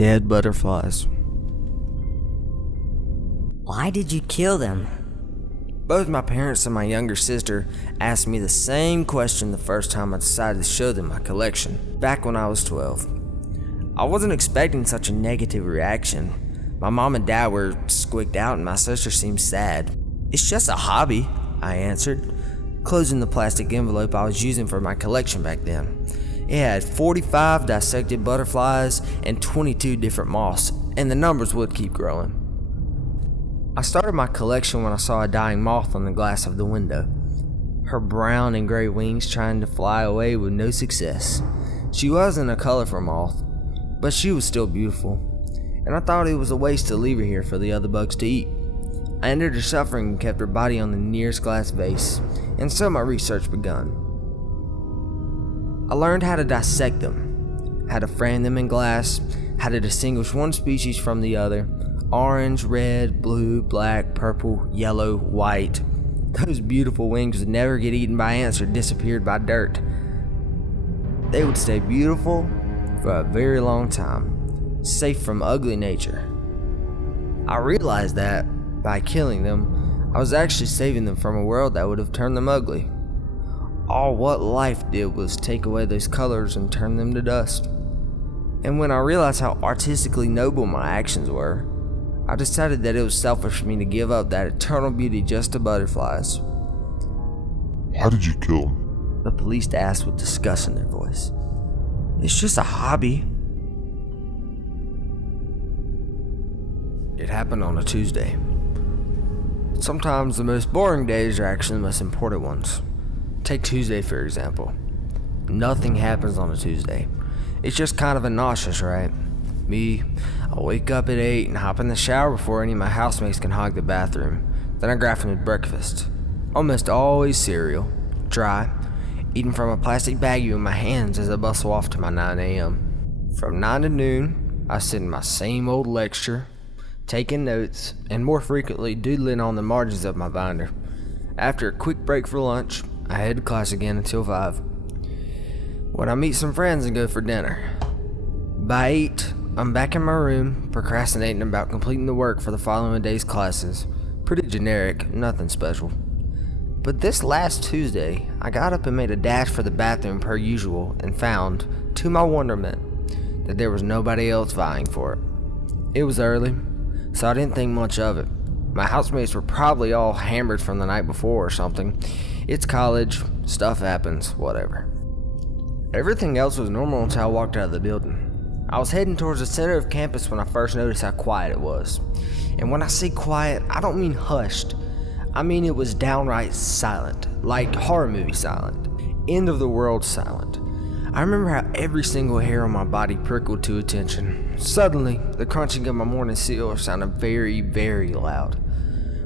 Dead butterflies. Why did you kill them? Both my parents and my younger sister asked me the same question the first time I decided to show them my collection, back when I was 12. I wasn't expecting such a negative reaction. My mom and dad were squeaked out and my sister seemed sad. "It's just a hobby," I answered, closing the plastic envelope I was using for my collection back then. It had 45 dissected butterflies and 22 different moths, and the numbers would keep growing. I started my collection when I saw a dying moth on the glass of the window, her brown and gray wings trying to fly away with no success. She wasn't a colorful moth, but she was still beautiful, and I thought it was a waste to leave her here for the other bugs to eat. I ended her suffering and kept her body on the nearest glass vase, and so my research begun. I learned how to dissect them, how to frame them in glass, how to distinguish one species from the other: orange, red, blue, black, purple, yellow, white. Those beautiful wings would never get eaten by ants or disappeared by dirt. They would stay beautiful for a very long time, safe from ugly nature. I realized that, by killing them, I was actually saving them from a world that would have turned them ugly. All what life did was take away those colors and turn them to dust. And when I realized how artistically noble my actions were, I decided that it was selfish for me to give up that eternal beauty just to butterflies. Why did you kill him? The police asked with disgust in their voice. "It's just a hobby." It happened on a Tuesday. Sometimes the most boring days are actually the most important ones. Take Tuesday for example. Nothing happens on a Tuesday. It's just kind of nauseous, right? I wake up at 8 and hop in the shower before any of my housemates can hog the bathroom. Then I grab me breakfast. Almost always cereal, dry, eaten from a plastic baggie with my hands as I bustle off to my 9 a.m. From 9 to noon, I sit in my same old lecture, taking notes, and more frequently doodling on the margins of my binder. After a quick break for lunch, I head to class again until 5, when I meet some friends and go for dinner. By 8, I'm back in my room, procrastinating about completing the work for the following day's classes. Pretty generic, nothing special. But this last Tuesday, I got up and made a dash for the bathroom per usual and found, to my wonderment, that there was nobody else vying for it. It was early, so I didn't think much of it. My housemates were probably all hammered from the night before or something. It's college, stuff happens, whatever. Everything else was normal until I walked out of the building. I was heading towards the center of campus when I first noticed how quiet it was. And when I say quiet, I don't mean hushed. I mean it was downright silent, like horror movie silent, end of the world silent. I remember how every single hair on my body prickled to attention. Suddenly, the crunching of my morning cereal sounded very, very loud.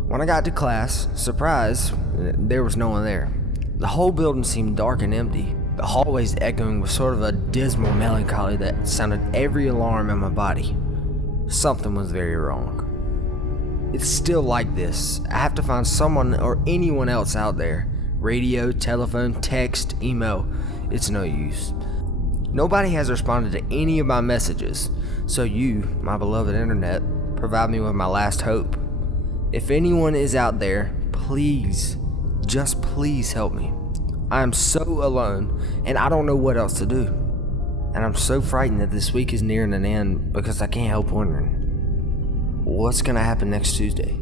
When I got to class, surprise, there was no one there. The whole building seemed dark and empty, the hallways echoing with sort of a dismal melancholy that sounded every alarm in my body. Something was very wrong. It's still like this. I have to find someone or anyone else out there. Radio, telephone, text, email. It's no use. Nobody has responded to any of my messages, so you, my beloved internet, provide me with my last hope. If anyone is out there, please, just please help me. I am so alone, and I don't know what else to do. And I'm so frightened that this week is nearing an end because I can't help wondering, what's gonna happen next Tuesday?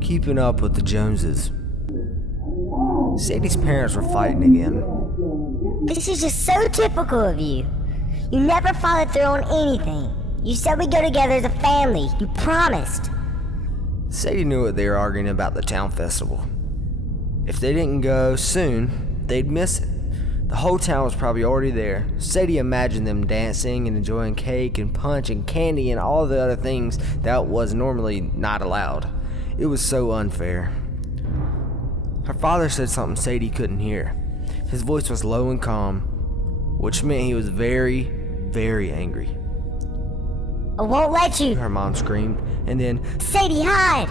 Keeping up with the Joneses. Sadie's parents were fighting again. This is just so typical of you. You never followed through on anything. You said we'd go together as a family. You promised. Sadie knew what they were arguing about the town festival. If they didn't go soon, they'd miss it. The whole town was probably already there. Sadie imagined them dancing and enjoying cake and punch and candy and all the other things that was normally not allowed. It was so unfair. Her father said something Sadie couldn't hear. His voice was low and calm, which meant he was very, very angry. I won't let you, her mom screamed, and then, Sadie, hide!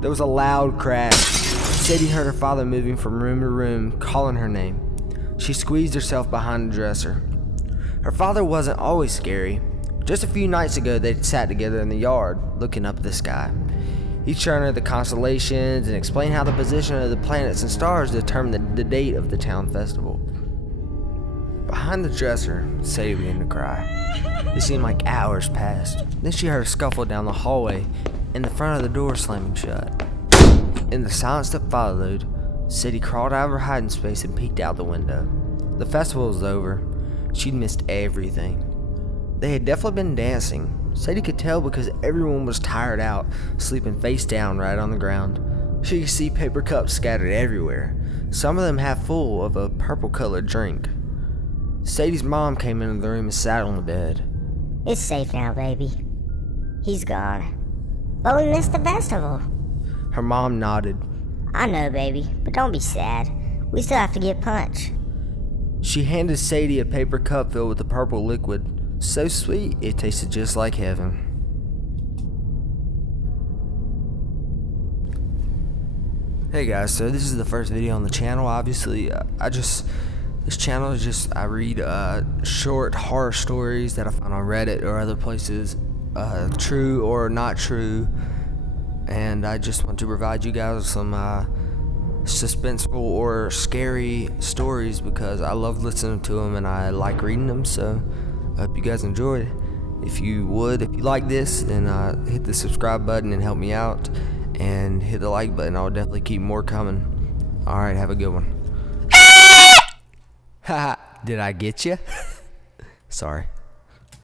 There was a loud crash. Sadie heard her father moving from room to room, calling her name. She squeezed herself behind the dresser. Her father wasn't always scary. Just a few nights ago, they'd sat together in the yard, looking up at the sky. He'd shown her the constellations and explained how the position of the planets and stars determined the date of the town festival. Behind the dresser, Sadie began to cry. It seemed like hours passed. Then she heard a scuffle down the hallway and the front of the door slamming shut. In the silence that followed, Sadie crawled out of her hiding space and peeked out the window. The festival was over. She'd missed everything. They had definitely been dancing. Sadie could tell because everyone was tired out, sleeping face down right on the ground. She could see paper cups scattered everywhere, some of them half full of a purple-colored drink. Sadie's mom came into the room and sat on the bed. It's safe now, baby. He's gone. But we missed the festival. Her mom nodded. I know, baby, but don't be sad. We still have to get punch. She handed Sadie a paper cup filled with the purple liquid. So sweet, it tasted just like heaven. Hey guys, so this is the first video on the channel. Obviously, this channel is just, I read short horror stories that I find on Reddit or other places, true or not true, and I just want to provide you guys some suspenseful or scary stories because I love listening to them and I like reading them. So I hope you guys enjoyed. If you like this, then hit the subscribe button and help me out, and hit the like button. I'll definitely keep more coming. Alright, have a good one. Haha, did I get you? Sorry.